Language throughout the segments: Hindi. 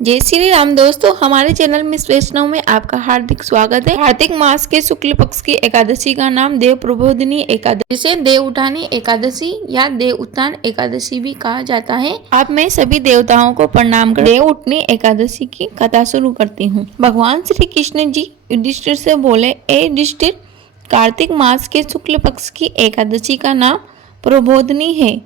जय श्री राम दोस्तों, हमारे चैनल मिस वैष्णव में आपका हार्दिक स्वागत है। कार्तिक मास के शुक्ल पक्ष की एकादशी का नाम देव प्रबोधिनी एकादशी, जिसे देव उठानी एकादशी या देव उत्थान एकादशी भी कहा जाता है। अब मैं सभी देवताओं को प्रणाम कर देव उठनी एकादशी की कथा शुरू करती हूँ। भगवान श्री कृष्ण जी युधिष्ठिर से बोले, ए युधिष्ठिर, कार्तिक मास के शुक्ल पक्ष की एकादशी का नाम प्रबोधिनी है।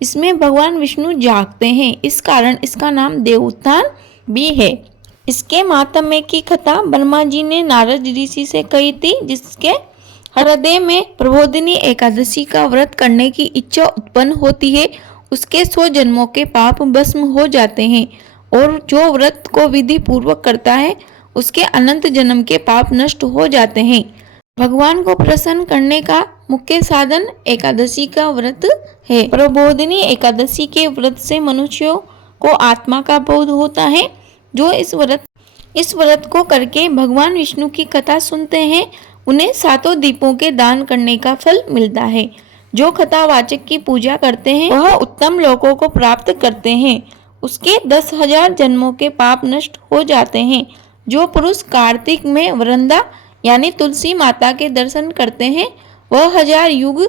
इसमें भगवान विष्णु जागते हैं, इस कारण इसका नाम देव उत्थान भी है। इसके माहात्म्य की कथा ब्रह्मा जी ने नारद ऋषि से कही थी, जिसके हृदय में प्रबोधिनी एकादशी का व्रत करने की इच्छा उत्पन्न होती है, उसके 100 जन्मों के पाप भस्म हो जाते हैं और जो व्रत को विधि पूर्वक करता है उसके अनंत जन्म के पाप नष्ट हो जाते हैं। भगवान को प्रसन्न करने का मुख्य साधन एकादशी का व्रत है। प्रबोधिनी एकादशी के व्रत से मनुष्यों को आत्मा का बोध होता है। जो इस व्रत को करके भगवान विष्णु की कथा सुनते हैं, उन्हें 7 दीपों के दान करने का फल मिलता है। जो कथावाचक की पूजा करते हैं वह उत्तम लोकों को प्राप्त करते हैं, उसके 10,000 जन्मों के पाप नष्ट हो जाते हैं। जो पुरुष कार्तिक में वृंदा यानी तुलसी माता के दर्शन करते हैं वह 1000 युग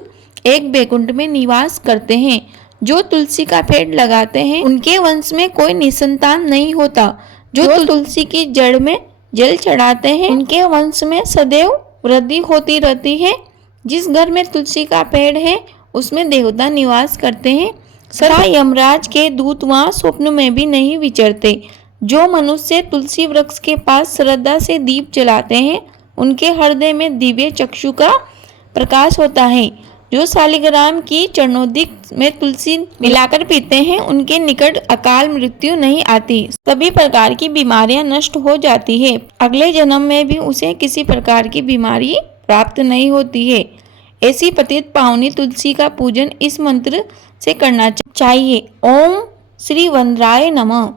एक वैकुंठ में निवास करते हैं। जो तुलसी का पेड़ लगाते हैं उनके वंश में कोई निसंतान नहीं होता। जो तुलसी की जड़ में जल चढ़ाते हैं उनके वंश में सदैव वृद्धि होती रहती है। जिस घर में तुलसी का पेड़ है उसमें देवता निवास करते हैं। सदा यमराज के दूत वहाँ स्वप्न में भी नहीं विचरते। जो मनुष्य तुलसी वृक्ष के पास श्रद्धा से दीप जलाते हैं उनके हृदय में दिव्य चक्षु का प्रकाश होता है। जो शालिग्राम की चरणोदिक में तुलसी मिलाकर पीते हैं उनके निकट अकाल मृत्यु नहीं आती, सभी प्रकार की बीमारियां नष्ट हो जाती है। अगले जन्म में भी उसे किसी प्रकार की बीमारी प्राप्त नहीं होती है। ऐसी पतित पावनी तुलसी का पूजन इस मंत्र से करना चाहिए, ओम श्री वंद्राय नमः।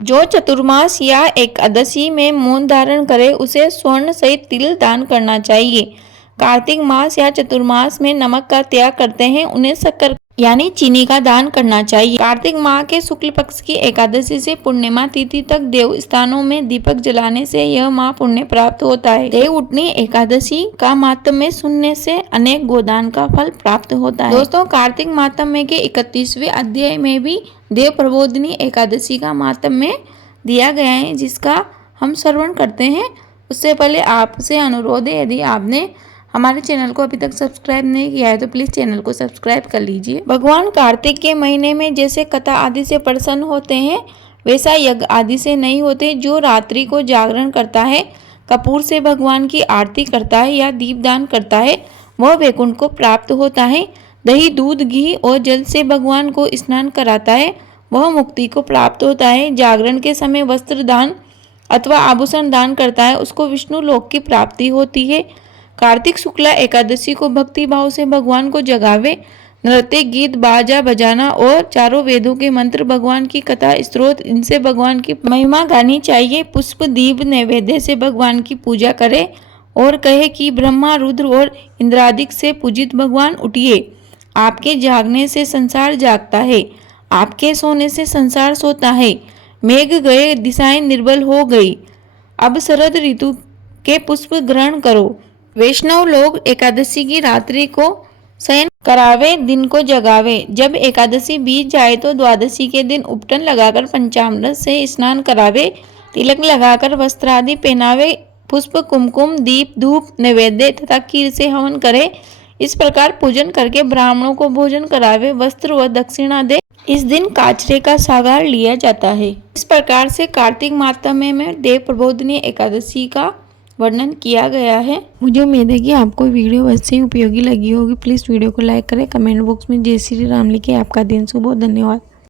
जो चतुर्मास या एकादशी में मौन धारण करे उसे स्वर्ण सहित तिल दान करना चाहिए। कार्तिक मास या चतुर्मास में नमक का त्याग करते हैं उन्हें शक्कर यानी चीनी का दान करना चाहिए। कार्तिक माह के शुक्ल पक्ष की एकादशी से पूर्णिमा तिथि तक देव स्थानों में दीपक जलाने से यह माह पुण्य प्राप्त होता है। देव उठनी एकादशी का माहात्म्य सुनने से अनेक गोदान का फल प्राप्त होता है। दोस्तों, कार्तिक माहात्म्य के 31वें अध्याय में भी देव प्रबोधिनी एकादशी का माहात्म्य दिया गया है, जिसका हम श्रवण करते हैं। उससे पहले आपसे अनुरोध है, यदि आपने हमारे चैनल को अभी तक सब्सक्राइब नहीं किया है तो प्लीज चैनल को सब्सक्राइब कर लीजिए। भगवान कार्तिक के महीने में जैसे कथा आदि से प्रसन्न होते हैं वैसा यज्ञ आदि से नहीं होते। जो रात्रि को जागरण करता है, कपूर से भगवान की आरती करता है या दीपदान करता है वह वैकुंठ को प्राप्त होता है। दही, दूध, घी और जल से भगवान को स्नान कराता है वह मुक्ति को प्राप्त होता है। जागरण के समय वस्त्र दान अथवा आभूषण दान करता है उसको विष्णु लोक की प्राप्ति होती है। कार्तिक शुक्ला एकादशी को भक्ति भाव से भगवान को जगावे। नृत्य, गीत, बाजा बजाना और चारों वेदों के मंत्र, भगवान की कथा, स्तोत्र, इनसे भगवान की महिमा गानी चाहिए। पुष्प, दीप, नैवेद्य से भगवान की पूजा करे और कहे कि ब्रह्मा, रुद्र और इंद्रादिक से पूजित भगवान उठिए। आपके जागने से संसार जागता है, आपके सोने से संसार सोता है। मेघ गए, दिशाएं निर्बल हो गई, अब शरद ऋतु के पुष्प ग्रहण करो। वैष्णव लोग एकादशी की रात्रि को शयन करावे, दिन को जगावे। जब एकादशी बीत जाए तो द्वादशी के दिन उपटन लगाकर पंचामृत से स्नान करावे, तिलक लगाकर वस्त्र आदि पहनावे, पुष्प, कुमकुम, दीप, धूप, नैवेद्य तथा खीर से हवन करे। इस प्रकार पूजन करके ब्राह्मणों को भोजन करावे, वस्त्र व दक्षिणा दे। इस दिन काचरे का सागार लिया जाता है। इस प्रकार से कार्तिक माहात्म्य में देव प्रबोधिनी एकादशी का वर्णन किया गया है। मुझे उम्मीद है कि आपको वीडियो वैसे ही उपयोगी लगी होगी। प्लीज़ वीडियो को लाइक करें, कमेंट बॉक्स में जय श्री राम लिखें। आपका दिन शुभ हो। धन्यवाद।